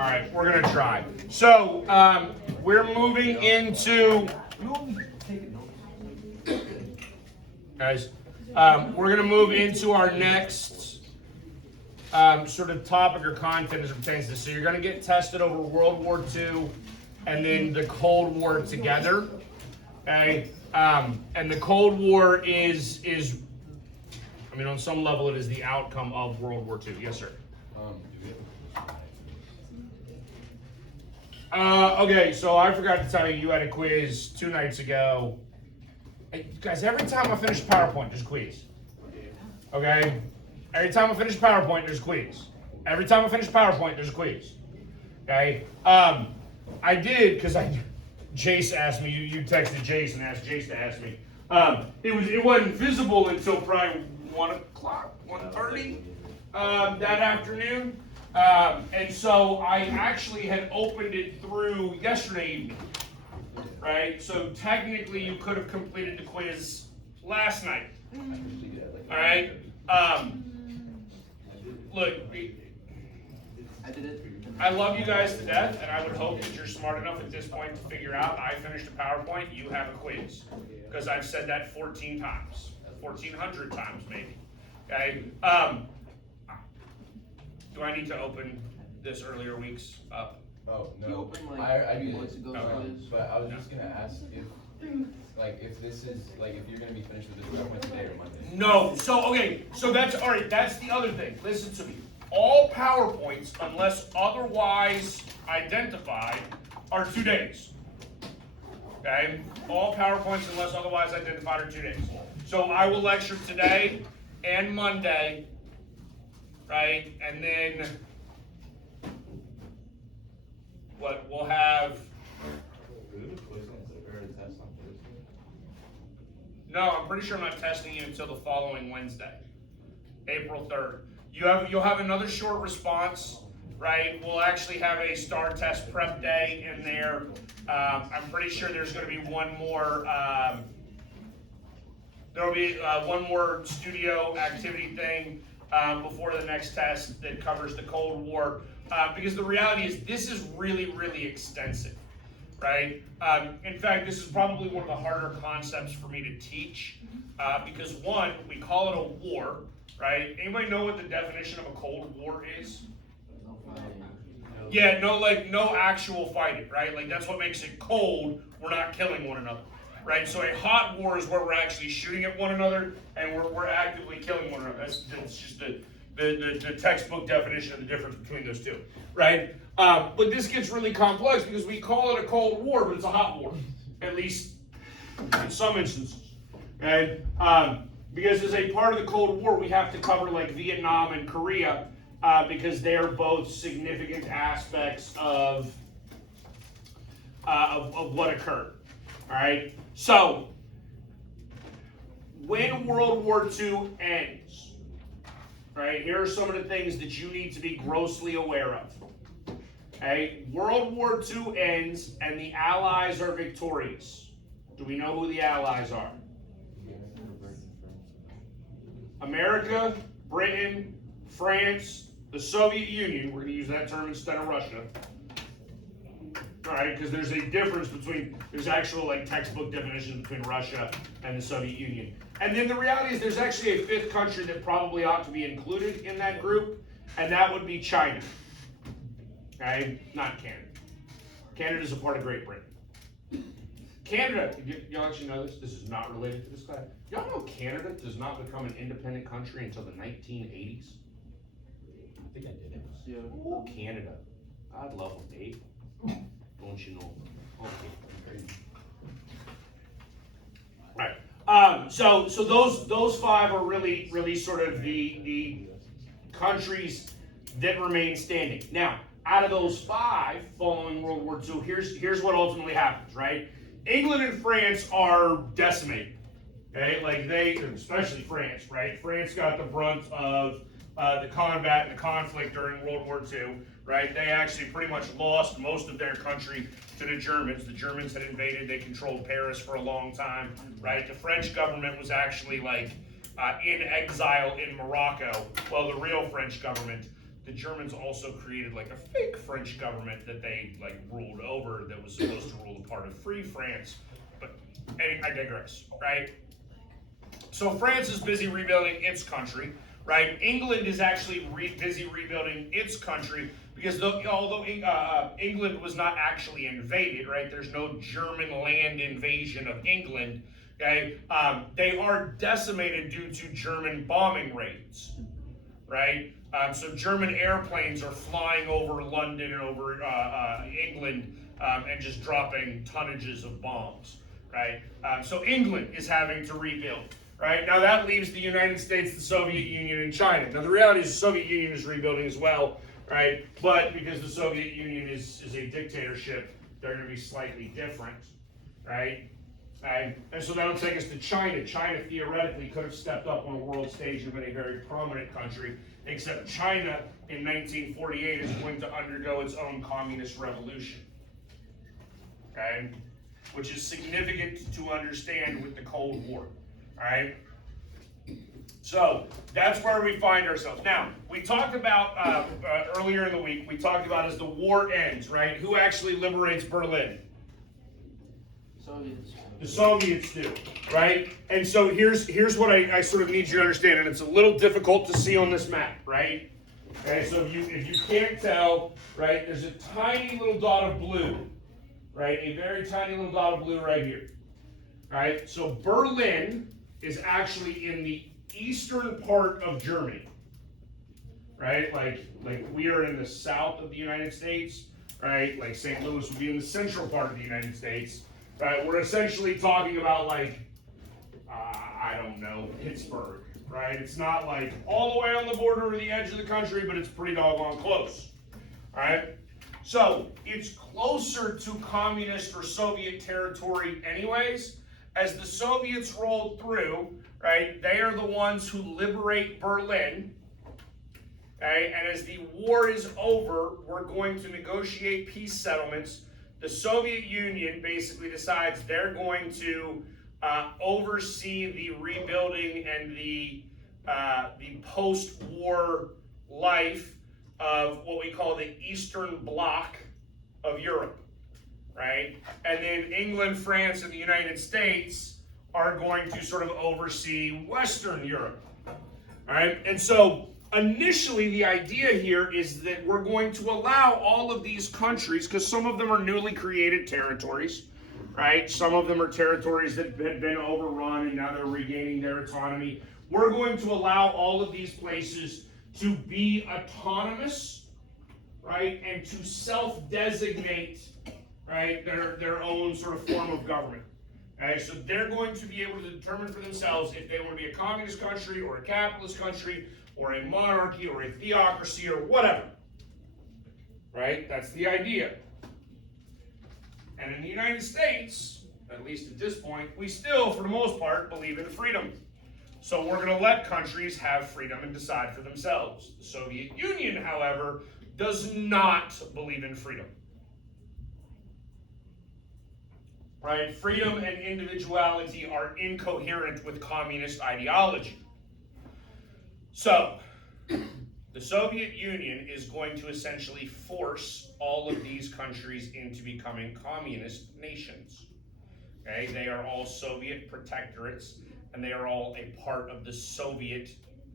All right, we're gonna try. So we're moving into, guys. We're gonna move into our next sort of topic or content as it pertains to this. So you're gonna get tested over World War II and then the Cold War together. Okay, and the Cold War is, I mean, on some level, it is the outcome of World War II. Yes, sir. Okay, so I forgot to tell you, you had a quiz 2 nights ago. Hey, guys, every time I finish PowerPoint, there's a quiz. Okay? Every time I finish PowerPoint, there's a quiz. Every time I finish PowerPoint, there's a quiz. Okay? I did, because Jace asked me, you texted Jace and asked Jace to ask me. It wasn't visible until probably 1 o'clock, 1:30 that afternoon. And so I actually had opened it through yesterday evening, right? So technically you could have completed the quiz last night, all right? Look, I love you guys to death, and I would hope that you're smart enough at this point to figure out I finished a PowerPoint, you have a quiz, because I've said that 14 times, 1,400 times maybe, okay? Do I need to open this earlier weeks up? Oh, no. You opened I few do months ago, but I was just gonna ask if this is, if you're gonna be finished with this PowerPoint today or Monday. No, so that's, all right, that's the other thing. Listen to me. All PowerPoints, unless otherwise identified, are 2 days. Okay? All PowerPoints, unless otherwise identified, are 2 days. So I will lecture today and Monday, right? And then what we'll have. No, I'm pretty sure I'm not testing you until the following Wednesday, April 3rd. You'll have another short response, right? We'll actually have a STAR test prep day in there. I'm pretty sure there's going to be one more. There'll be one more studio activity thing before the next test that covers the Cold War. Because the reality is this is really, really extensive, right? In fact, this is probably one of the harder concepts for me to teach because one, we call it a war, right? Anybody know what the definition of a Cold War is? Yeah, no actual fighting, right? Like that's what makes it cold. We're not killing one another, right? So a hot war is where we're actually shooting at one another and we're actively killing one another. That's just the textbook definition of the difference between those two, right? But this gets really complex because we call it a Cold War, but it's a hot war, at least in some instances, right? Because as a part of the Cold War, we have to cover like Vietnam and Korea because they are both significant aspects of what occurred, all right? So when World War II ends, right, here are some of the things that you need to be grossly aware of. Okay, World War II ends and the Allies are victorious. Do we know who the Allies are? America, Britain, France, the Soviet Union. We're going to use that term instead of Russia. All right, because there's a difference between, there's actual like textbook definitions between Russia and the Soviet Union. And then the reality is there's actually a 5th country that probably ought to be included in that group, and that would be China. Okay, not Canada. Canada's a part of Great Britain. Canada, y'all actually know this? This is not related to this class. Y'all know Canada does not become an independent country until the 1980s? I think I did it. Yeah. Ooh, Canada. I'd love them, Dave. Don't you know? Okay. Right. So those 5 are really sort of the countries that remain standing. Now, out of those 5 following World War II, here's what ultimately happens, right? England and France are decimated. Okay, like especially France, right? France got the brunt of the combat and the conflict during World War II, right? They actually pretty much lost most of their country to the Germans. The Germans had invaded, they controlled Paris for a long time, right? The French government was actually like in exile in Morocco, well, the real French government the Germans also created like a fake French government that they like ruled over that was supposed to rule a part of Free France. But I digress, right? So France is busy rebuilding its country, right? England is actually busy rebuilding its country because although England was not actually invaded, right? There's no German land invasion of England. Okay, they are decimated due to German bombing raids, right? So German airplanes are flying over London and over England and just dropping tonnages of bombs, right? So England is having to rebuild, right? Now that leaves the United States, the Soviet Union, and China. Now the reality is the Soviet Union is rebuilding as well, right? But because the Soviet Union is a dictatorship, they're going to be slightly different, right? And so that'll take us to China. China theoretically could have stepped up on a world stage and been a very prominent country, except China in 1948 is going to undergo its own communist revolution. Okay? Which is significant to understand with the Cold War. Alright? So, that's where we find ourselves. Now, we talked about, earlier in the week, we talked about as the war ends, right? Who actually liberates Berlin? Soviets. The Soviets do, right? And so here's what I sort of need you to understand, and it's a little difficult to see on this map, right? Okay, so if you can't tell, right, there's a tiny little dot of blue, right? A very tiny little dot of blue right here. Right? So Berlin is actually in the eastern part of Germany. Right? Like we are in the south of the United States, right? Like St. Louis would be in the central part of the United States. Right, we're essentially talking about like, I don't know, Pittsburgh, right? It's not like all the way on the border or the edge of the country, but it's pretty doggone close, all right? So it's closer to communist or Soviet territory anyways. As the Soviets rolled through, right, they are the ones who liberate Berlin, okay? And as the war is over, we're going to negotiate peace settlements. The Soviet Union basically decides they're going to oversee the rebuilding and the post-war life of what we call the Eastern Bloc of Europe, right? And then England, France, and the United States are going to sort of oversee Western Europe, all right? And so initially, the idea here is that we're going to allow all of these countries, because some of them are newly created territories, right? Some of them are territories that had been overrun and now they're regaining their autonomy. We're going to allow all of these places to be autonomous, right? And to self-designate, right, their own sort of form of government. Okay, so they're going to be able to determine for themselves if they want to be a communist country or a capitalist country or a monarchy or a theocracy or whatever. Right? That's the idea. And in the United States, at least at this point, we still, for the most part, believe in freedom. So we're going to let countries have freedom and decide for themselves. The Soviet Union, however, does not believe in freedom. Right? Freedom and individuality are incoherent with communist ideology. So, the Soviet Union is going to essentially force all of these countries into becoming communist nations. Okay? They are all Soviet protectorates, and they are all a part of the Soviet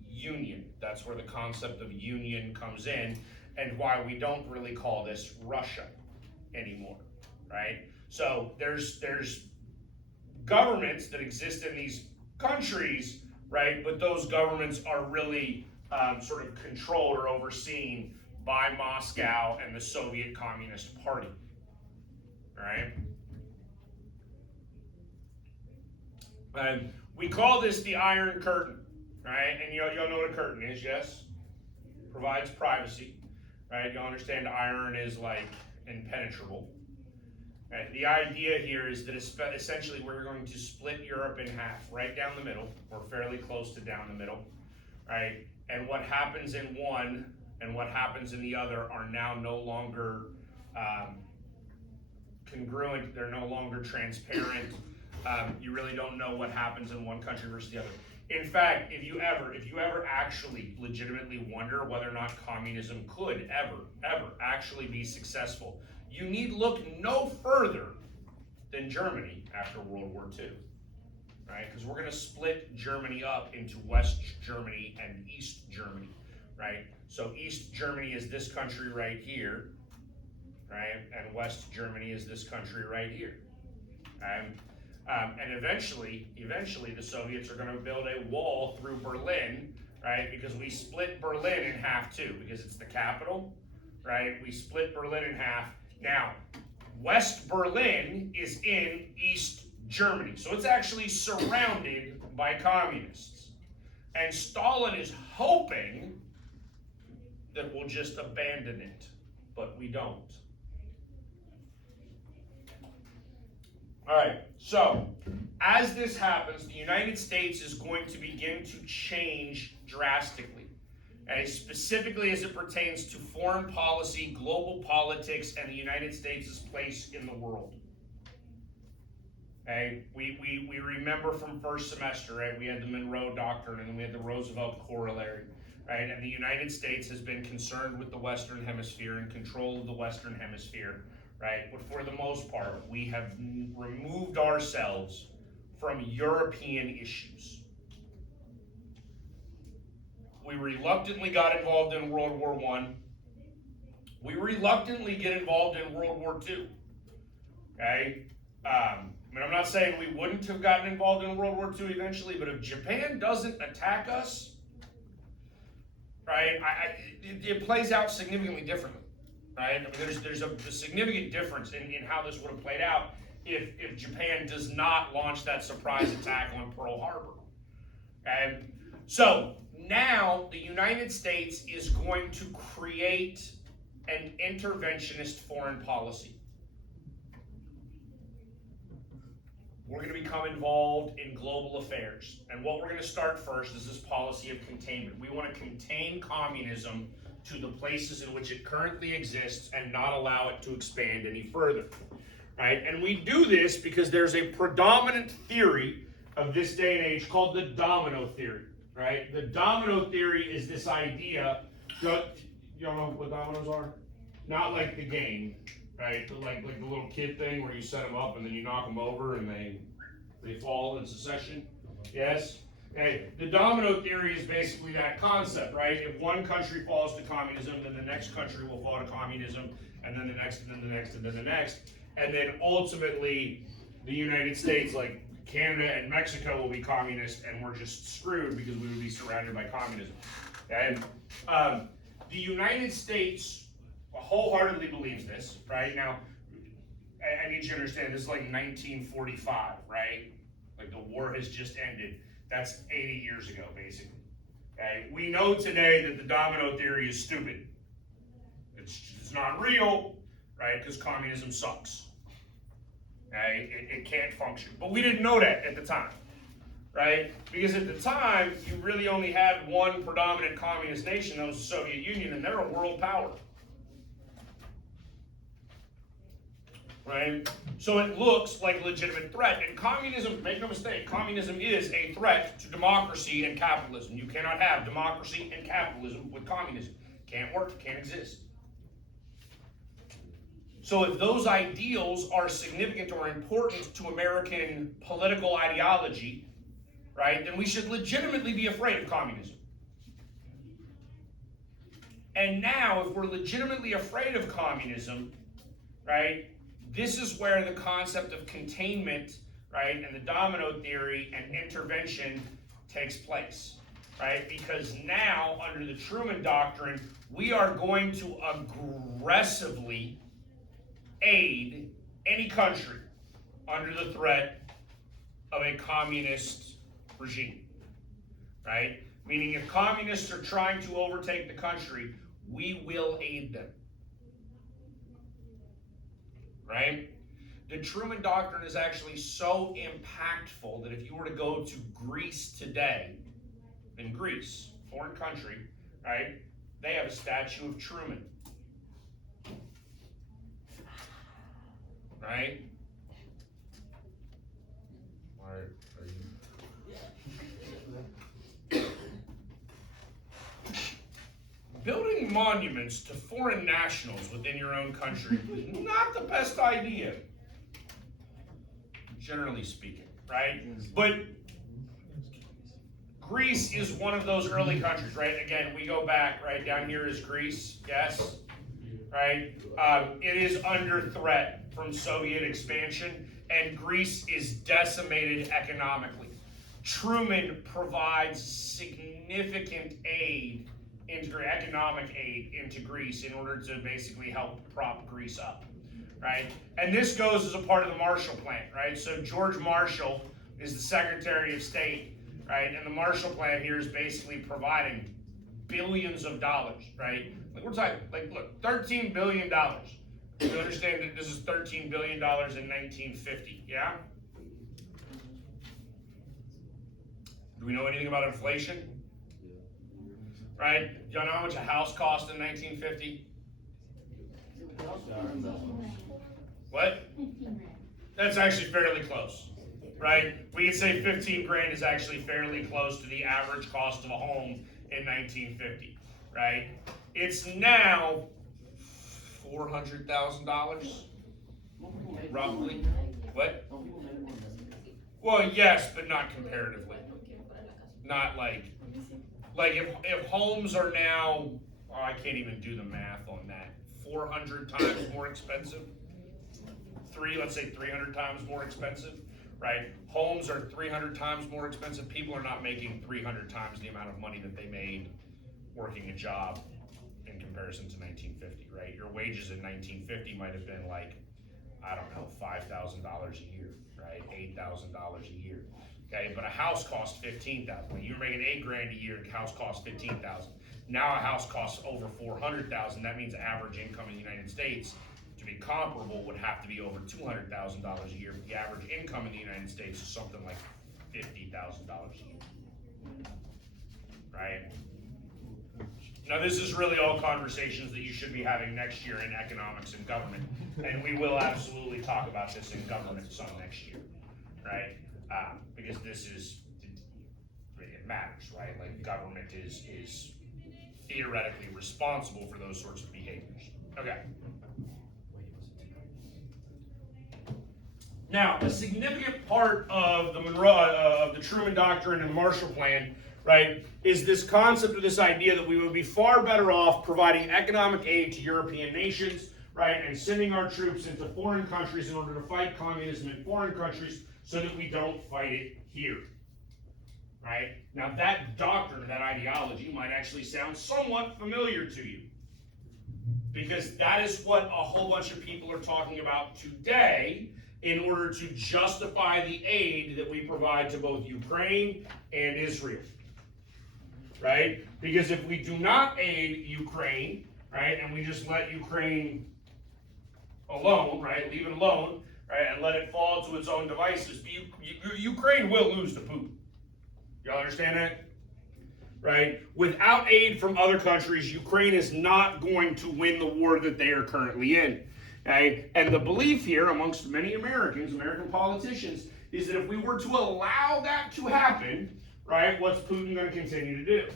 Union. That's where the concept of union comes in, and why we don't really call this Russia anymore, right? So there's governments that exist in these countries, right? But those governments are really sort of controlled or overseen by Moscow and the Soviet Communist Party, right? And we call this the Iron Curtain, right? And you'll know what a curtain is, yes? Provides privacy, right? You'll understand iron is like impenetrable. Right? The idea here is that essentially we're going to split Europe in half, right down the middle, or fairly close to down the middle, right? And what happens in one and what happens in the other are now no longer congruent. They're no longer transparent. You really don't know what happens in one country versus the other. In fact, if you ever actually legitimately wonder whether or not communism could ever actually be successful, you need look no further than Germany after World War II, right? Because we're going to split Germany up into West Germany and East Germany, right? So East Germany is this country right here, right? And West Germany is this country right here. And eventually the Soviets are going to build a wall through Berlin, right? Because we split Berlin in half too, because it's the capital, right? We split Berlin in half. Now, West Berlin is in East Germany, so it's actually surrounded by communists. And Stalin is hoping that we'll just abandon it, but we don't. All right, so as this happens, the United States is going to begin to change drastically, and specifically as it pertains to foreign policy, global politics, and the United States' place in the world. Okay, we remember from first semester, right? We had the Monroe Doctrine, and then we had the Roosevelt Corollary, right? And the United States has been concerned with the Western Hemisphere and control of the Western Hemisphere, right? But for the most part, we have removed ourselves from European issues. We reluctantly got involved in World War I. We reluctantly get involved in World War II. Okay? I mean, I'm not saying we wouldn't have gotten involved in World War II eventually, but if Japan doesn't attack us, right, it plays out significantly differently. Right? I mean, there's a significant difference in how this would have played out if Japan does not launch that surprise attack on Pearl Harbor. Okay? So now the United States is going to create an interventionist foreign policy. We're going to become involved in global affairs. And what we're going to start first is this policy of containment. We want to contain communism to the places in which it currently exists and not allow it to expand any further, right? And we do this because there's a predominant theory of this day and age called the domino theory, right? The domino theory is this idea, you don't know what dominoes are? Not like the game, right? But like the little kid thing where you set them up and then you knock them over and they fall in succession, yes? Okay, the domino theory is basically that concept, right? If one country falls to communism, then the next country will fall to communism, and then the next, and then the next, and then the next. And then ultimately, the United States, like Canada and Mexico, will be communist, and we're just screwed because we would be surrounded by communism. And the United States wholeheartedly believes this, right? Now, I need you to understand, this is like 1945, right? Like the war has just ended. That's 80 years ago, basically. Okay? We know today that the domino theory is stupid. It's not real, right? Because communism sucks. Okay? It can't function. But we didn't know that at the time, right? Because at the time, you really only had one predominant communist nation, that was the Soviet Union, and they're a world power. Right? So it looks like a legitimate threat. And communism, make no mistake, communism is a threat to democracy and capitalism. You cannot have democracy and capitalism with communism. Can't work, can't exist. So if those ideals are significant or important to American political ideology, right, then we should legitimately be afraid of communism. And now, if we're legitimately afraid of communism, right, this is where the concept of containment, right, and the domino theory and intervention takes place, right? Because now, under the Truman Doctrine, we are going to aggressively aid any country under the threat of a communist regime, right? Meaning if communists are trying to overtake the country, we will aid them. Right? The Truman Doctrine is actually so impactful that if you were to go to Greece today, in Greece, foreign country, right, they have a statue of Truman. Right? monuments to foreign nationals within your own country is not the best idea, generally speaking, right? But Greece is one of those early countries, right? Again, we go back, right? Down here is Greece, yes, right? It is under threat from Soviet expansion, and Greece is decimated economically. Truman provides significant aid, economic aid into Greece in order to basically help prop Greece up, right? And this goes as a part of the Marshall Plan, right? So George Marshall is the Secretary of State, right? And the Marshall Plan here is basically providing billions of dollars, right? Like we're talking, like, look, $13 billion. You understand that this is $13 billion in 1950, yeah? Do we know anything about inflation? Right? Do y'all know how much a house cost in 1950? What? That's actually fairly close, right? We can say 15 grand is actually fairly close to the average cost of a home in 1950, right? It's now $400,000, roughly. What? Well, yes, but not comparatively. Not like if homes are now, oh, I can't even do the math on that, 400 times more expensive, let's say 300 times more expensive, right? Homes are 300 times more expensive. People are not making 300 times the amount of money that they made working a job in comparison to 1950, right? Your wages in 1950 might have been like, I don't know, $5,000 a year, right? $8,000 a year. Okay, but a house costs $15,000. When you're making $8 grand a year, a house costs $15,000. Now a house costs over $400,000. That means average income in the United States, to be comparable, would have to be over $200,000 a year. But the average income in the United States is something like $50,000 a year, right? Now this is really all conversations that you should be having next year in economics and government, and we will absolutely talk about this in government some next year, right? Because this is, it matters, right? Like government is theoretically responsible for those sorts of behaviors. Okay. Now, a significant part of the of the Truman Doctrine and Marshall Plan, right, is this concept of this idea that we would be far better off providing economic aid to European nations, right, and sending our troops into foreign countries in order to fight communism in foreign countries so that we don't fight it here, right? Now that doctrine, that ideology might actually sound somewhat familiar to you, because that is what a whole bunch of people are talking about today in order to justify the aid that we provide to both Ukraine and Israel, right? Because if we do not aid Ukraine, right, and we just let Ukraine alone, right, leave it alone, right, and let it fall to its own devices, Ukraine will lose to Putin. Y'all understand that? Right? Without aid from other countries, Ukraine is not going to win the war that they are currently in. Okay? And the belief here amongst many Americans, American politicians, is that if we were to allow that to happen, right, what's Putin going to continue to do?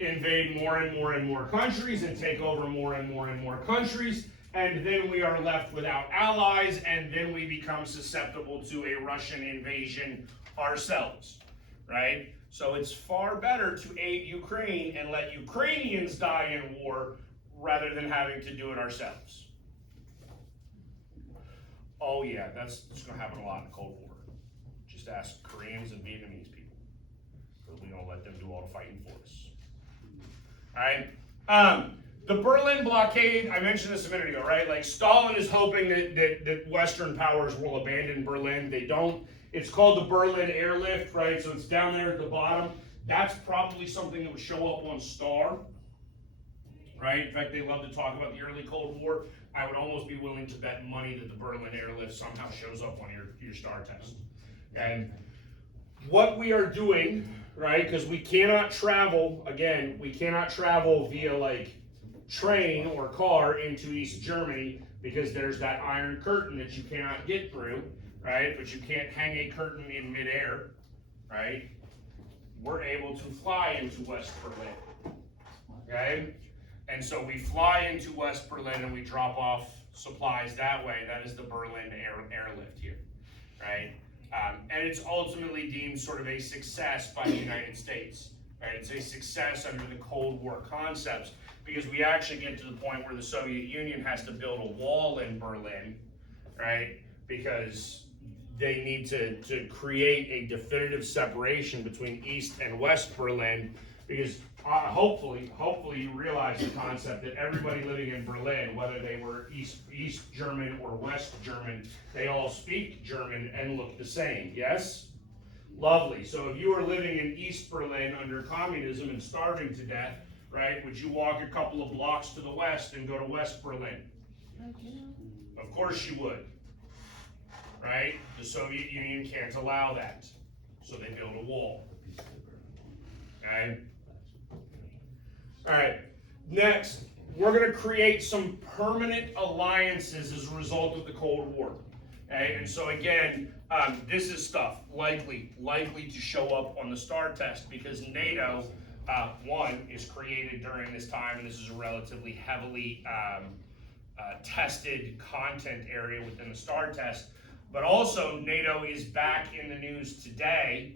Invade more and more and more countries and take over more and more and more countries. And then we are left without allies, and then we become susceptible to a Russian invasion ourselves, right? So it's far better to aid Ukraine and let Ukrainians die in war rather than having to do it ourselves. Oh yeah, that's going to happen a lot in the Cold War. Just ask Koreans and Vietnamese people, because we don't let them do all the fighting for us. All right? The Berlin blockade, I mentioned this a minute ago, right? Like Stalin is hoping that Western powers will abandon Berlin. They don't. It's called the Berlin Airlift, right? So it's down there at the bottom. That's probably something that would show up on Star, right? In fact, they love to talk about the early Cold War. I would almost be willing to bet money that the Berlin Airlift somehow shows up on your Star test. And what we are doing, right? Because we cannot travel, again, we cannot travel via like train or car into East Germany because there's that Iron Curtain that you cannot get through, right? But you can't hang a curtain in midair, right? We're able to fly into West Berlin. okay? And so we fly into West Berlin and we drop off supplies that way. That is the Berlin airlift here, right? And it's ultimately deemed sort of a success by the United States, right? It's a success under the Cold War concepts because we actually get to the point where the Soviet Union has to build a wall in Berlin, right? Because they need to create a definitive separation between East and West Berlin because hopefully you realize the concept that everybody living in Berlin, whether they were East German or West German, they all speak German and look the same, yes? Lovely. So if you were living in East Berlin under communism and starving to death, right, would you walk a couple of blocks to the west and go to West Berlin? Of course you would, right? The Soviet Union can't allow that, so they build a wall, okay? All right, next, we're gonna create some permanent alliances as a result of the Cold War. Okay, and so again, this is stuff likely to show up on the STAR test because NATO, one, is created during this time, and this is a relatively heavily tested content area within the STAR test, but also NATO is back in the news today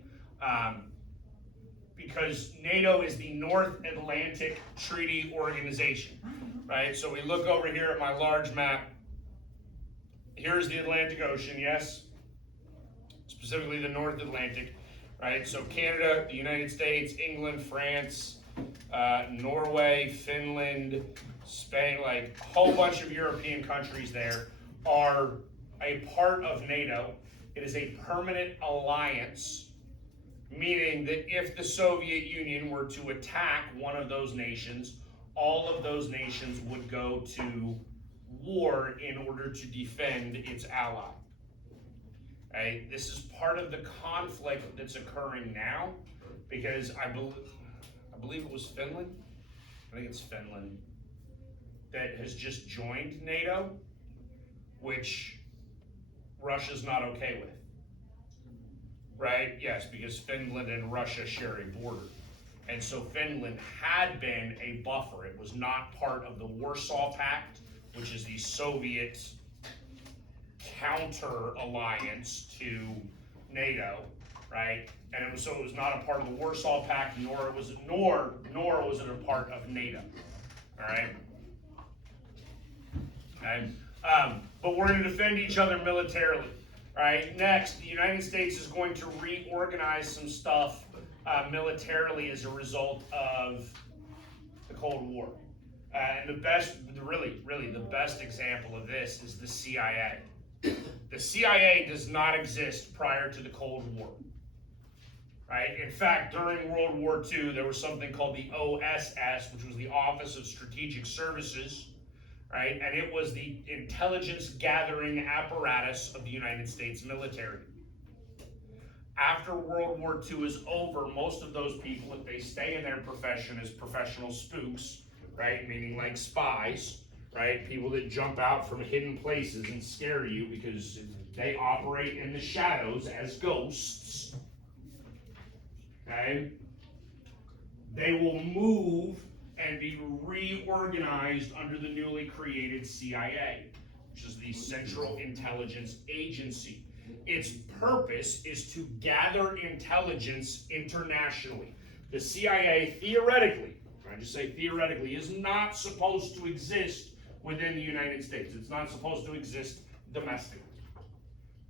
because NATO is the North Atlantic Treaty Organization, right? So we look over here at my large map. Here's the Atlantic Ocean, yes? Specifically the North Atlantic, right? So Canada, the United States, England, France, Norway, Finland, Spain, like a whole bunch of European countries there are a part of NATO. It is a permanent alliance, meaning that if the Soviet Union were to attack one of those nations, all of those nations would go to war in order to defend its ally. Right? This is part of the conflict that's occurring now because I believe it was Finland. I think it's Finland that has just joined NATO, which Russia's not okay with. Right? Yes, because Finland and Russia share a border. And so Finland had been a buffer. It was not part of the Warsaw Pact, which is the Soviet counter alliance to NATO, right? And it was not a part of the Warsaw Pact, nor was it a part of NATO. All right. Okay. But we're going to defend each other militarily. Right. Next, the United States is going to reorganize some stuff militarily as a result of the Cold War. And the best example of this is the CIA. The CIA does not exist prior to the Cold War. Right? In fact, during World War II, there was something called the OSS, which was the Office of Strategic Services, right? And it was the intelligence gathering apparatus of the United States military. After World War II is over, most of those people, if they stay in their profession as professional spooks, right, meaning like spies, right, people that jump out from hidden places and scare you because they operate in the shadows as ghosts, okay, they will move and be reorganized under the newly created CIA, which is the Central Intelligence Agency. Its purpose is to gather intelligence internationally. The CIA theoretically, I just say theoretically, is not supposed to exist within the United States. It's not supposed to exist domestically.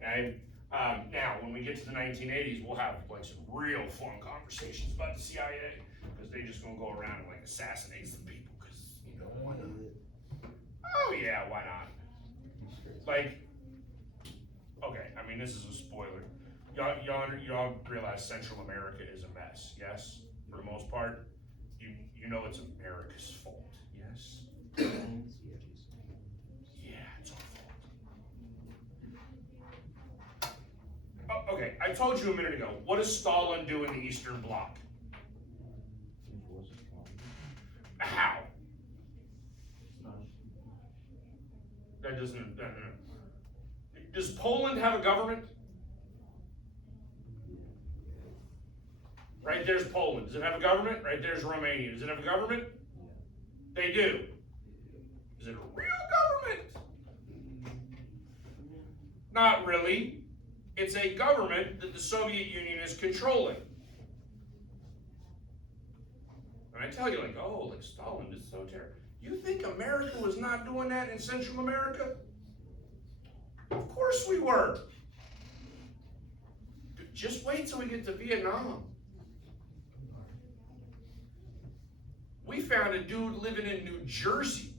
Okay? Now, when we get to the 1980s, we'll have like some real fun conversations about the CIA because they just gonna go around and like assassinate some people because why not? Oh yeah, why not? Like, okay, I mean this is a spoiler. Y'all realize Central America is a mess, yes? For the most part, you know it's America's fault, yes? Yeah, it's our fault. Oh, okay, I told you a minute ago. What does Stalin do in the Eastern Bloc? How? That doesn't. Does Poland have a government? Right there's Poland. Does it have a government? Right there's Romania. Does it have a government? They do. Is it a real government? Not really. It's a government that the Soviet Union is controlling. And I tell you, like, oh, like Stalin is so terrible. You think America was not doing that in Central America? Of course we were. Just wait till we get to Vietnam. We found a dude living in New Jersey,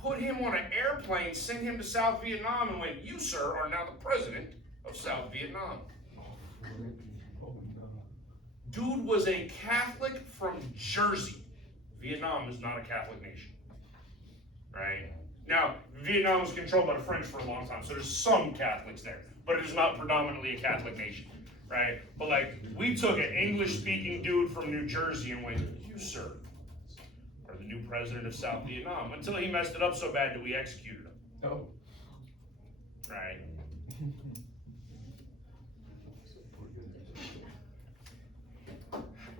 put him on an airplane, sent him to South Vietnam, and went, you, sir, are now the president of South Vietnam. Dude was a Catholic from Jersey. Vietnam is not a Catholic nation, right? Now, Vietnam was controlled by the French for a long time, so there's some Catholics there, but it is not predominantly a Catholic nation, right? But like, we took an English-speaking dude from New Jersey and went, you, sir, are the new president of South Vietnam, until he messed it up so bad that we executed him. Oh. Right?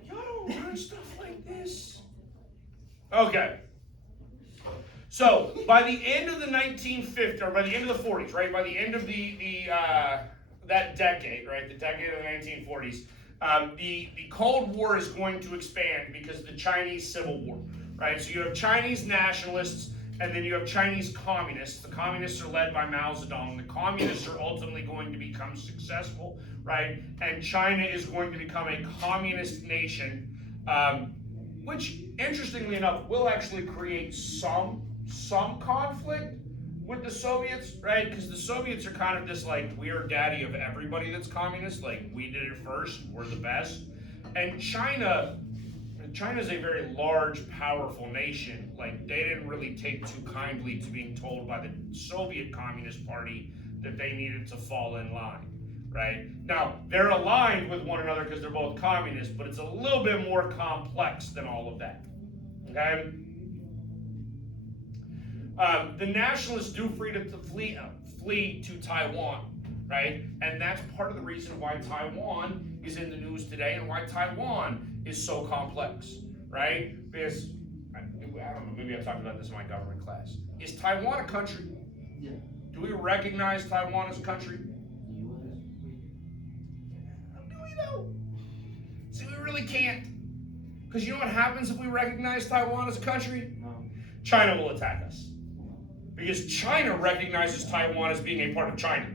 Y'all don't learn stuff like this. Okay. So by the end of the 1950s, or by the end of the 40s, right? By the end of that decade, right? The decade of the 1940s, the Cold War is going to expand because of the Chinese Civil War, right? So you have Chinese nationalists, and then you have Chinese communists. The communists are led by Mao Zedong. The communists are ultimately going to become successful, right? And China is going to become a communist nation, which, interestingly enough, will actually create some conflict with the Soviets, right? Because the Soviets are kind of this, like, we're daddy of everybody that's communist. Like, we did it first, we're the best. And China's a very large, powerful nation. Like, they didn't really take too kindly to being told by the Soviet Communist Party that they needed to fall in line, right? Now, they're aligned with one another because they're both communists, but it's a little bit more complex than all of that, okay? The nationalists do flee to Taiwan, right? And that's part of the reason why Taiwan is in the news today and why Taiwan is so complex, right? Because, I don't know, maybe I talked about this in my government class. Is Taiwan a country? Yeah. Do we recognize Taiwan as a country? Do we though? See, we really can't. Because you know what happens if we recognize Taiwan as a country? No. China will attack us. Because China recognizes Taiwan as being a part of China.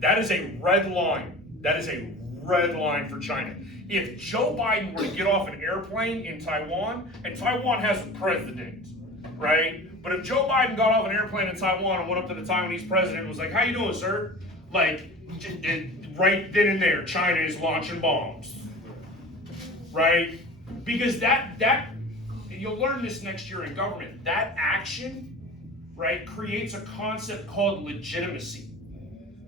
That is a red line. That is a red line for China. If Joe Biden were to get off an airplane in Taiwan, and Taiwan has a president, right? But if Joe Biden got off an airplane in Taiwan and went up to the Taiwanese president and was like, how you doing, sir? Like, right then and there, China is launching bombs, right? Because that you'll learn this next year in government, that action, right, creates a concept called legitimacy,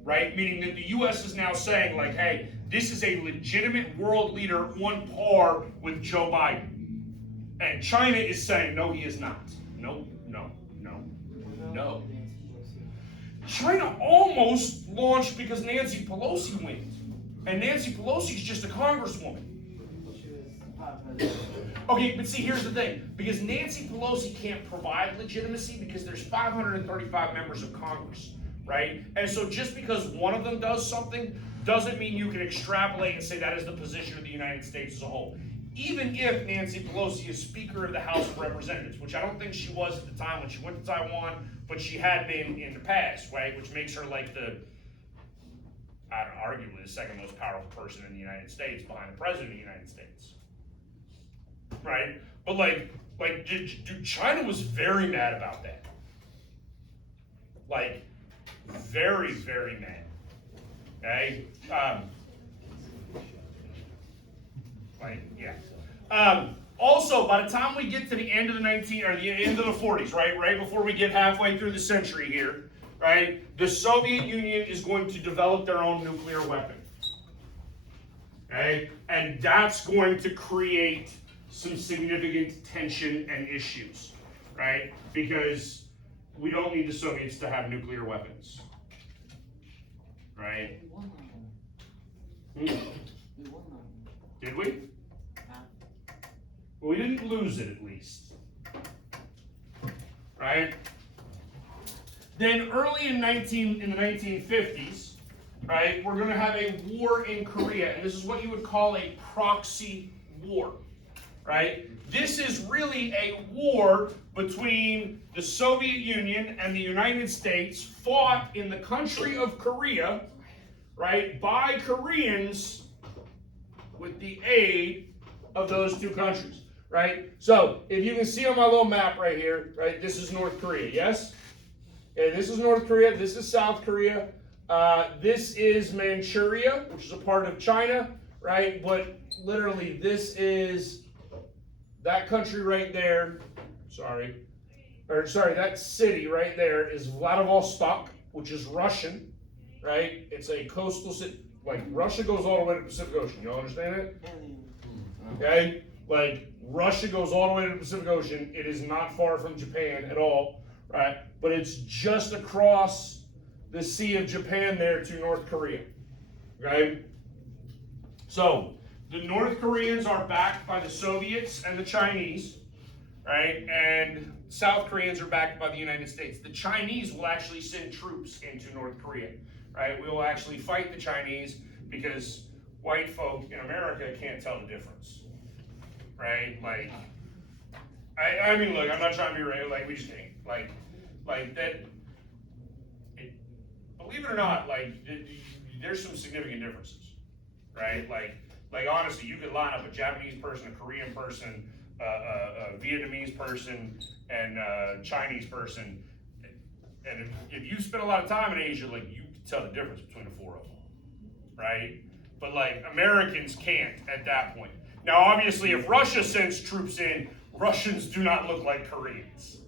right? Meaning that the U.S. is now saying, like, hey, this is a legitimate world leader on par with Joe Biden. And China is saying, no, he is not. No, no, no, no. China almost launched because Nancy Pelosi went. And Nancy Pelosi is just a congresswoman. Okay, but see, here's the thing. Because Nancy Pelosi can't provide legitimacy because there's 535 members of Congress, right? And so just because one of them does something doesn't mean you can extrapolate and say that is the position of the United States as a whole. Even if Nancy Pelosi is Speaker of the House of Representatives, which I don't think she was at the time when she went to Taiwan, but she had been in the past, right? Which makes her like the, I don't know, arguably the second most powerful person in the United States behind the President of the United States. Right? But like China was very mad about that. Like, very, very mad. Okay? Also, by the time we get to the end of the the end of the 40s, right before we get halfway through the century here, right, the Soviet Union is going to develop their own nuclear weapon. Okay? And that's going to create some significant tension and issues, right? Because we don't need the Soviets to have nuclear weapons, right? Did we? Well, we didn't lose it, at least. right? Then early in the 1950s, right, we're going to have a war in Korea, and this is what you would call a proxy war, right? This is really a war between the Soviet Union and the United States, fought in the country of Korea, right, by Koreans with the aid of those two countries, right? So, if you can see on my little map right here, right, this is North Korea, yes? Okay, this is North Korea, this is South Korea, this is Manchuria, which is a part of China, right? But literally, this is that country right there, that city right there is Vladivostok, which is Russian, right? It's a coastal city. Like, Russia goes all the way to the Pacific Ocean. You all understand it? Okay? Like, Russia goes all the way to the Pacific Ocean. It is not far from Japan at all, right? But it's just across the Sea of Japan there to North Korea, okay? So, the North Koreans are backed by the Soviets and the Chinese, right? And South Koreans are backed by the United States. The Chinese will actually send troops into North Korea, right? We will actually fight the Chinese because white folk in America can't tell the difference, right? Like, I mean, look, I'm not trying to be right, like, we just can't, like that, believe it or not, like, there's some significant differences, right? Like honestly, you could line up a Japanese person, a Korean person, a Vietnamese person, and a Chinese person, and if you spend a lot of time in Asia, like, you can tell the difference between the four of them, right? But like, Americans can't at that point. Now, obviously, if Russia sends troops in, Russians do not look like Koreans,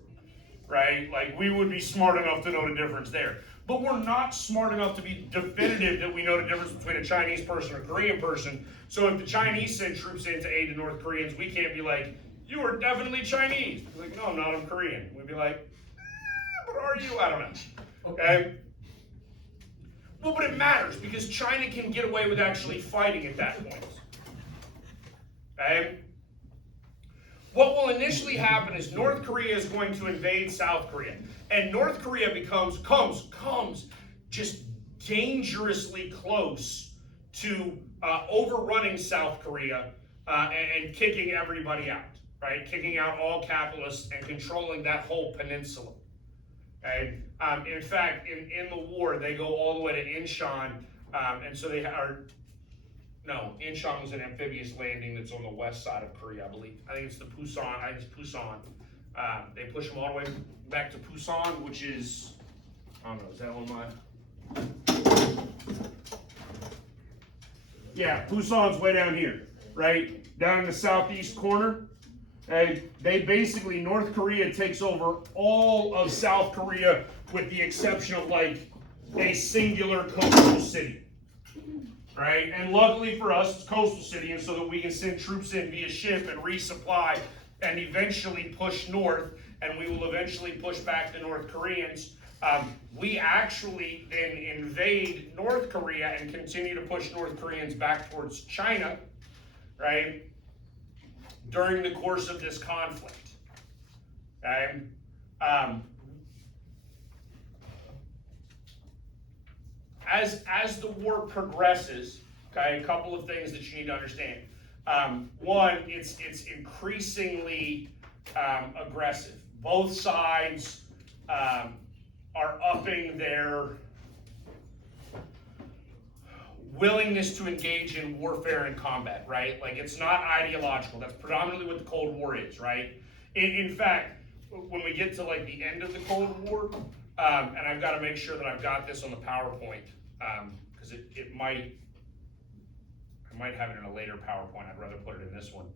right? Like, we would be smart enough to know the difference there. But we're not smart enough to be definitive that we know the difference between a Chinese person and a Korean person. So if the Chinese send troops in to aid the North Koreans, we can't be like, you are definitely Chinese. We're like, no, I'm not, I'm Korean. We'd be like, but are you? I don't know. Okay? Well, but it matters because China can get away with actually fighting at that point. Okay? What will initially happen is North Korea is going to invade South Korea. And North Korea comes just dangerously close to overrunning South Korea and kicking everybody out, right? Kicking out all capitalists and controlling that whole peninsula. Okay? In fact, in the war, they go all the way to Incheon, and so they are. No, Incheon was an amphibious landing that's on the west side of Korea, I believe. I think it's the Pusan. I think it's Pusan. They push them all the way back to Pusan, which is, I don't know, is that on my? Yeah, Pusan's way down here, right? Down in the southeast corner. And they basically, North Korea takes over all of South Korea with the exception of like a singular coastal city. Right? And luckily for us, it's coastal city, and so that we can send troops in via ship and resupply and eventually push north, and we will eventually push back the North Koreans. We actually then invade North Korea and continue to push North Koreans back towards China, right? During the course of this conflict. Okay? As the war progresses, okay, a couple of things that you need to understand. One, it's increasingly aggressive. Both sides are upping their willingness to engage in warfare and combat, right? Like, it's not ideological. That's predominantly what the Cold War is, right? In fact, when we get to like the end of the Cold War, and I've got to make sure that I've got this on the PowerPoint, because I might have it in a later PowerPoint. I'd rather put it in this one,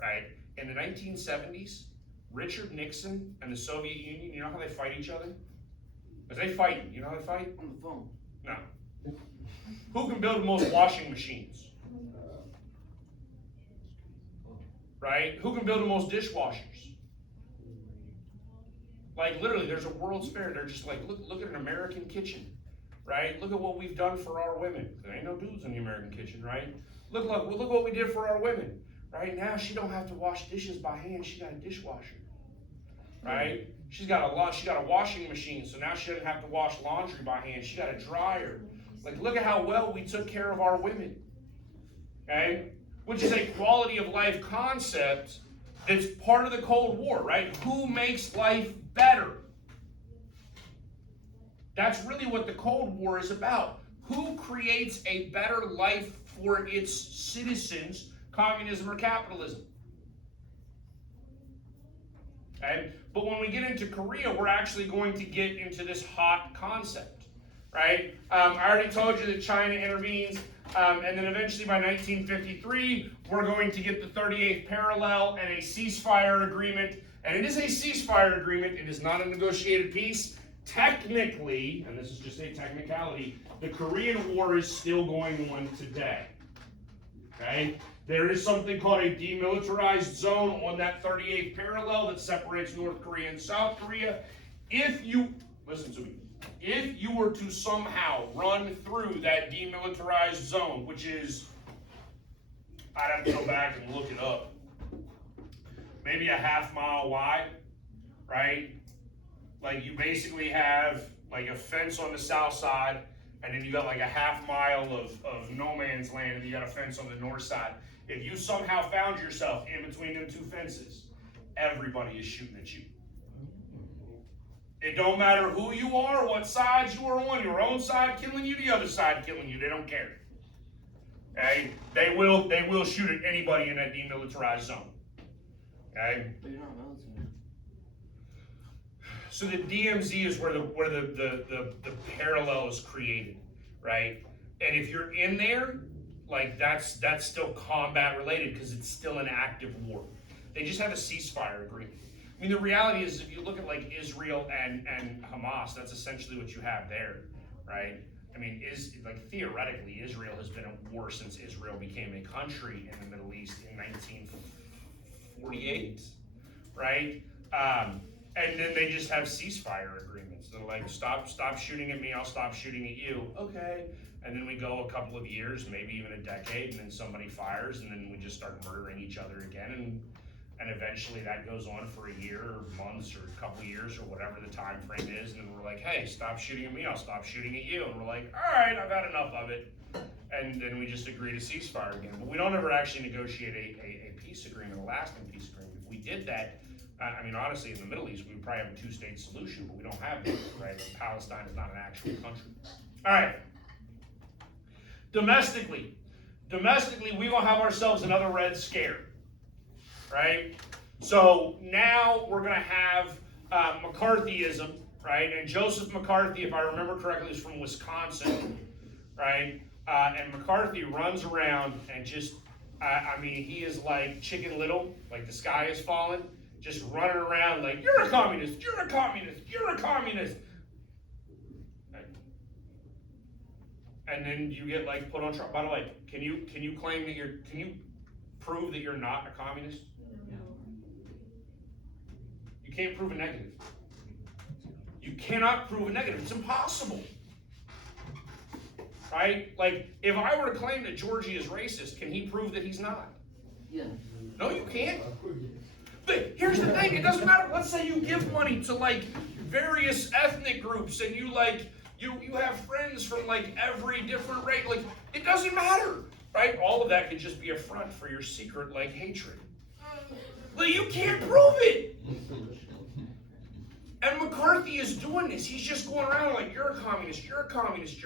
right? In the 1970s, Richard Nixon and the Soviet Union, you know how they fight each other? Because they fight. You know how they fight? On the phone. No. Who can build the most washing machines? Right? Who can build the most dishwashers? Like, literally, there's a World's Fair. They're just like, look at an American kitchen, right? Look at what we've done for our women. There ain't no dudes in the American kitchen, right? Look what we did for our women. Right now, she don't have to wash dishes by hand. She got a dishwasher, right? She got a washing machine, so now she doesn't have to wash laundry by hand. She got a dryer. Like, look at how well we took care of our women. Okay? Which is a quality of life concept that's part of the Cold War, right? Who makes life better? That's really what the Cold War is about. Who creates a better life for its citizens, communism or capitalism? Okay? But when we get into Korea, we're actually going to get into this hot concept, right? I already told you that China intervenes, and then eventually by 1953, we're going to get the 38th parallel and a ceasefire agreement. And it is a ceasefire agreement. It is not a negotiated peace. Technically, and this is just a technicality, the Korean War is still going on today. Okay? There is something called a demilitarized zone on that 38th parallel that separates North Korea and South Korea. Listen to me, if you were to somehow run through that demilitarized zone, which is, I'd have to go back and look it up, maybe a half-mile wide, right? Like, you basically have like a fence on the south side, and then you got like a half-mile of no man's land, and you got a fence on the north side. If you somehow found yourself in between them two fences, everybody is shooting at you. It don't matter who you are, what side you are on, your own side killing you, the other side killing you, they don't care. Okay? They will shoot at anybody in that demilitarized zone. Okay? But you're not military. So the DMZ is where the parallel is created, right? And if you're in there, like that's still combat related because it's still an active war. They just have a ceasefire agreement. I mean, the reality is, if you look at like Israel and Hamas, that's essentially what you have there, right? I mean, theoretically, Israel has been at war since Israel became a country in the Middle East in 1948, right? And then they just have ceasefire agreements. They're like, stop shooting at me, I'll stop shooting at you. Okay. And then we go a couple of years, maybe even a decade, and then somebody fires, and then we just start murdering each other again, and eventually that goes on for a year or months or a couple of years or whatever the time frame is, and then we're like, hey, stop shooting at me, I'll stop shooting at you. And we're like, all right, I've had enough of it. And then we just agree to ceasefire again. But we don't ever actually negotiate a peace agreement, a lasting peace agreement. If we did that, I mean, honestly, in the Middle East, we would probably have a two-state solution, but we don't have that, right? Palestine is not an actual country. All right. Domestically, we will have ourselves another Red Scare, right? So now we're going to have McCarthyism, right? And Joseph McCarthy, if I remember correctly, is from Wisconsin, right? And McCarthy runs around and just, I mean, he is like Chicken Little, like the sky is falling, just running around like, you're a communist, you're a communist, you're a communist. And then you get like put on trial. By the way, can you claim that can you prove that you're not a communist? No. You can't prove a negative. You cannot prove a negative. It's impossible. Right? Like, if I were to claim that Georgie is racist, can he prove that he's not? Yeah. No, you can't. But here's the thing, it doesn't matter. Let's say you give money to like various ethnic groups and you like you have friends from like every different race. Like, it doesn't matter, right? All of that could just be a front for your secret like hatred. But you can't prove it. And McCarthy is doing this. He's just going around like, you're a communist, you're a communist,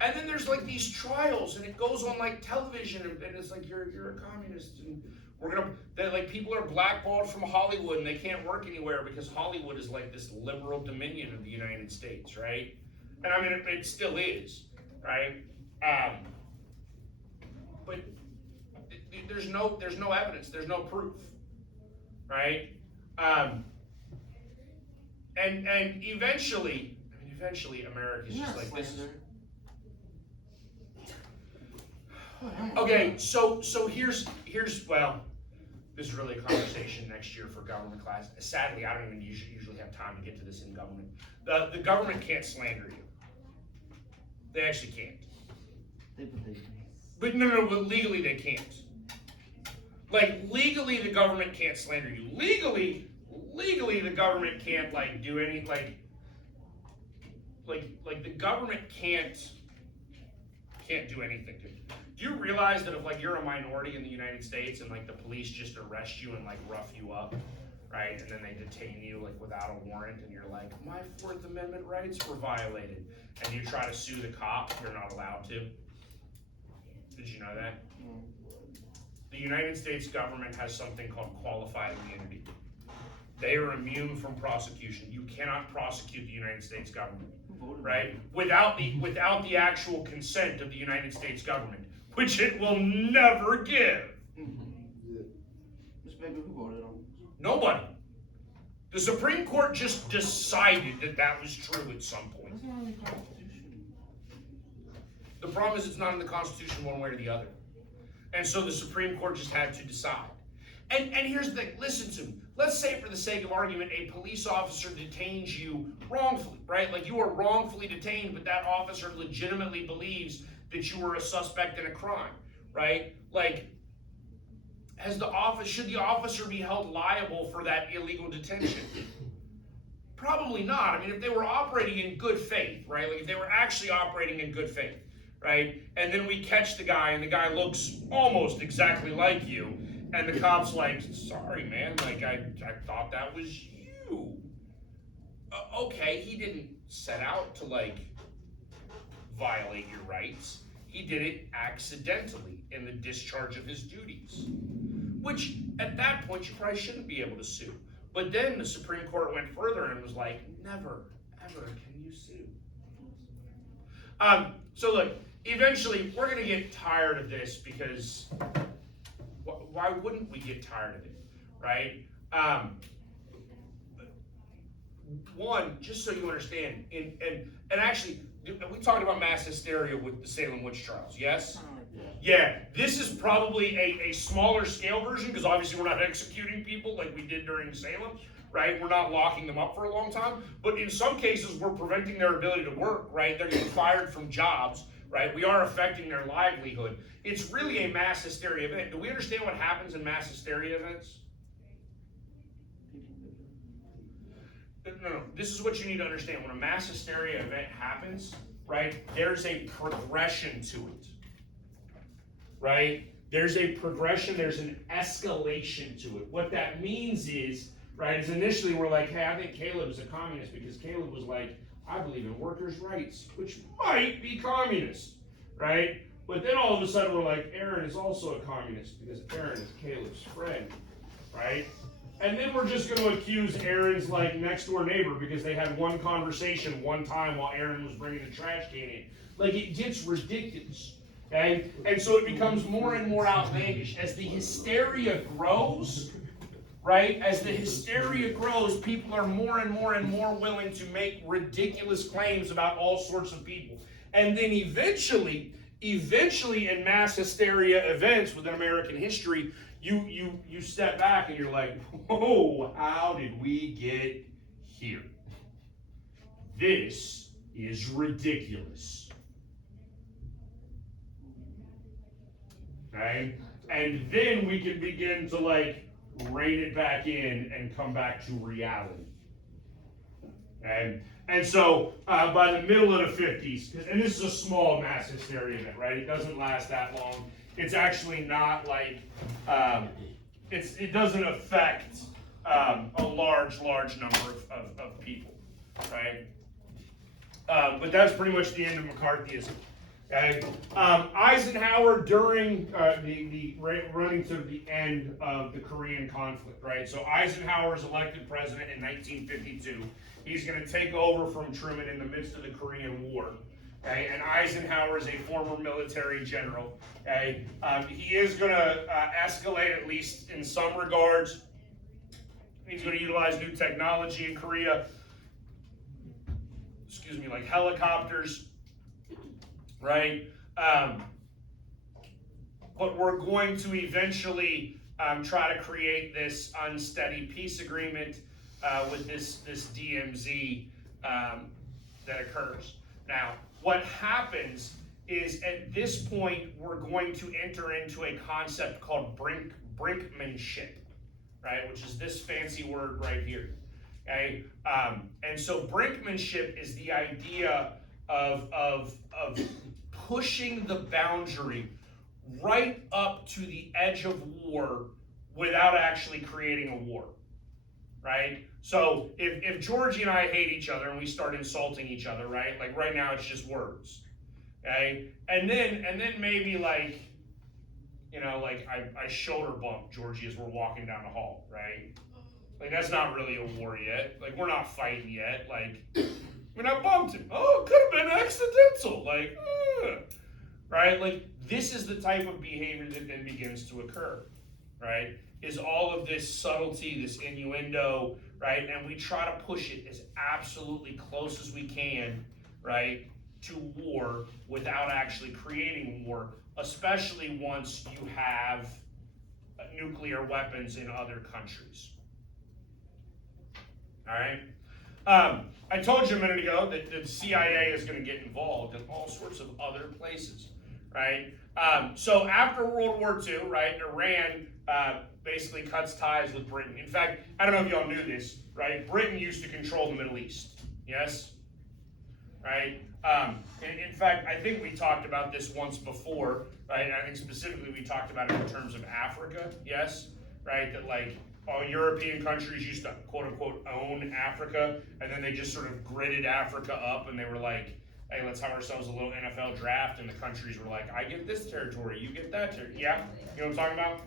and then there's like these trials, and it goes on like television, and it's like you're a communist, and like people are blackballed from Hollywood, and they can't work anywhere because Hollywood is like this liberal dominion of the United States, right? And I mean, it still is, right? But there's no evidence, there's no proof, right? And eventually America's just like this. Okay, so here's well, this is really a conversation next year for government class. Sadly, I don't even usually have time to get to this in government. The government can't slander you. They actually can't. But no, but legally they can't. Like, legally the government can't slander you. Legally, legally the government can't like do any like the government can't do anything to you. Do you realize that if like you're a minority in the United States and like the police just arrest you and like rough you up, right, and then they detain you like without a warrant, and you're like, my Fourth Amendment rights were violated, and you try to sue the cop, you're not allowed to. Did you know that? The United States government has something called qualified immunity. They are immune from prosecution. You cannot prosecute the United States government, right? Without the actual consent of the United States government, which it will never give. Nobody. The Supreme Court just decided that that was true at some point. The problem is it's not in the Constitution one way or the other. And so the Supreme Court just had to decide. And here's the thing, listen to me. Let's say for the sake of argument, a police officer detains you wrongfully, right? Like you are wrongfully detained, but that officer legitimately believes that you were a suspect in a crime, right? Like, should the officer be held liable for that illegal detention? Probably not. I mean, if they were operating in good faith, right? Like if they were actually operating in good faith, right? And then we catch the guy and the guy looks almost exactly like you. And the cop's like, sorry, man, like I thought that was you. Okay, he didn't set out to like violate your rights. He did it accidentally in the discharge of his duties. Which, at that point, you probably shouldn't be able to sue. But then the Supreme Court went further and was like, never, ever can you sue. So look, eventually, we're going to get tired of this because why wouldn't we get tired of it, right? One, just so you understand, and actually, we talked about mass hysteria with the Salem witch trials, yes? Yeah, this is probably a smaller scale version because obviously we're not executing people like we did during Salem, right? We're not locking them up for a long time, but in some cases we're preventing their ability to work, right? They're getting fired from jobs, right? We are affecting their livelihood. It's really a mass hysteria event. Do we understand what happens in mass hysteria events? No. This is what you need to understand. When a mass hysteria event happens, right, there's a progression to it, right? There's a progression, there's an escalation to it. What that means is, right, is initially we're like, hey, I think Caleb's a communist because Caleb was like, I believe in workers' rights, which might be communist, right? But then all of a sudden we're like, Aaron is also a communist because Aaron is Caleb's friend, right? And then we're just going to accuse Aaron's like next door neighbor because they had one conversation one time while Aaron was bringing the trash can in. Like it gets ridiculous, okay? And so it becomes more and more outlandish as the hysteria grows. Right? As the hysteria grows, people are more and more and more willing to make ridiculous claims about all sorts of people. And then eventually in mass hysteria events within American history, you step back and you're like, whoa, how did we get here? This is ridiculous. Okay? And then we can begin to like rein it back in and come back to reality. And so by the middle of the 50s, and this is a small mass hysteria event, right? It doesn't last that long. It's actually not like, it doesn't affect a large number of people, right? But that's pretty much the end of McCarthyism. Okay. Eisenhower during the running to the end of the Korean conflict, right? So Eisenhower is elected president in 1952. He's going to take over from Truman in the midst of the Korean War. Okay, and Eisenhower is a former military general. Okay, he is going to escalate at least in some regards. He's going to utilize new technology in Korea. Excuse me, like helicopters. Right? But we're going to eventually try to create this unsteady peace agreement with this DMZ that occurs. Now, what happens is at this point, we're going to enter into a concept called brinkmanship. right? Which is this fancy word right here, okay? And so brinkmanship is the idea of pushing the boundary right up to the edge of war without actually creating a war, right? So if Georgie and I hate each other and we start insulting each other, right? Like right now it's just words, okay? And then maybe like, you know, like I shoulder bump Georgie as we're walking down the hall, right? Like that's not really a war yet. Like we're not fighting yet. Like, I mean, I bumped him. Oh, it could have been accidental. Like, right? Like this is the type of behavior that then begins to occur, right? Is all of this subtlety, this innuendo, right? And we try to push it as absolutely close as we can, right, to war without actually creating war, especially once you have nuclear weapons in other countries. All right? I told you a minute ago that the CIA is going to get involved in all sorts of other places, right? So after World War II, right, Iran basically cuts ties with Britain. In fact, I don't know if y'all knew this, right? Britain used to control the Middle East, yes? Right? In fact, I think we talked about this once before, right? I think specifically we talked about it in terms of Africa, yes? Right? That like all European countries used to quote unquote own Africa, and then they just sort of gridded Africa up and they were like, hey, let's have ourselves a little NFL draft, and the countries were like, I get this territory, you get that territory. Yeah? You know what I'm talking about?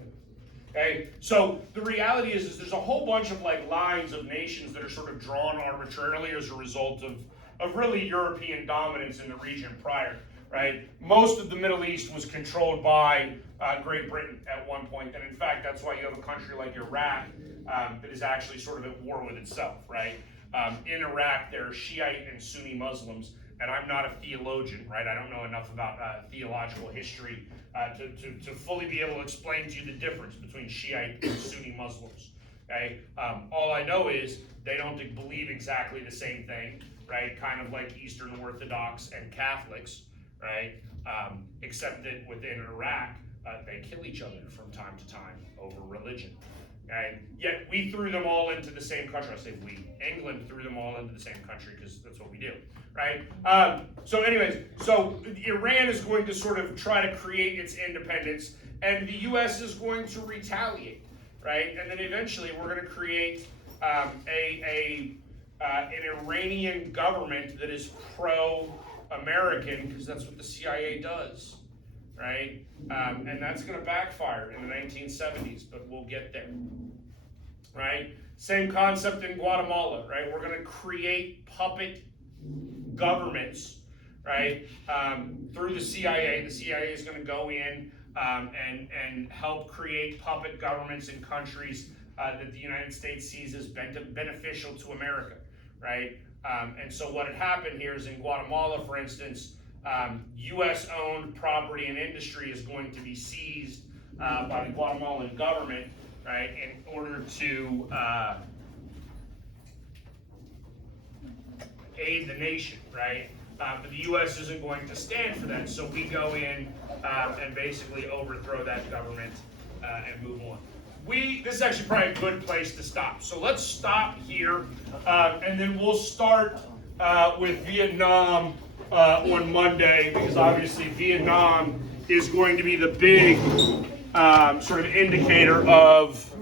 Okay, so the reality is there's a whole bunch of like lines of nations that are sort of drawn arbitrarily as a result of really European dominance in the region prior, right? Most of the Middle East was controlled by Great Britain at one point, and in fact, that's why you have a country like Iraq that is actually sort of at war with itself, right? In Iraq, there are Shiite and Sunni Muslims, and I'm not a theologian, right? I don't know enough about theological history to fully be able to explain to you the difference between Shiite and Sunni Muslims, okay? All I know is they don't believe exactly the same thing, right? Kind of like Eastern Orthodox and Catholics, right? Except that within Iraq, they kill each other from time to time over religion. Okay? Yet we threw them all into the same country. I say we. England threw them all into the same country because that's what we do, right? So anyways, so Iran is going to sort of try to create its independence, and the U.S. is going to retaliate, right? And then eventually we're going to create an Iranian government that is pro-American, because that's what the CIA does, right? And that's going to backfire in the 1970s, but we'll get there, right? Same concept in Guatemala, right? We're going to create puppet governments, right? Through the CIA. The CIA is going to go in and help create puppet governments in countries that the United States sees as beneficial to America, right? And so what had happened here is in Guatemala, for instance, U.S.-owned property and industry is going to be seized by the Guatemalan government, right, in order to aid the nation, right? But the U.S. isn't going to stand for that, so we go in and basically overthrow that government and move on. This is actually probably a good place to stop. So let's stop here, and then we'll start with Vietnam on Monday, because obviously Vietnam is going to be the big sort of indicator of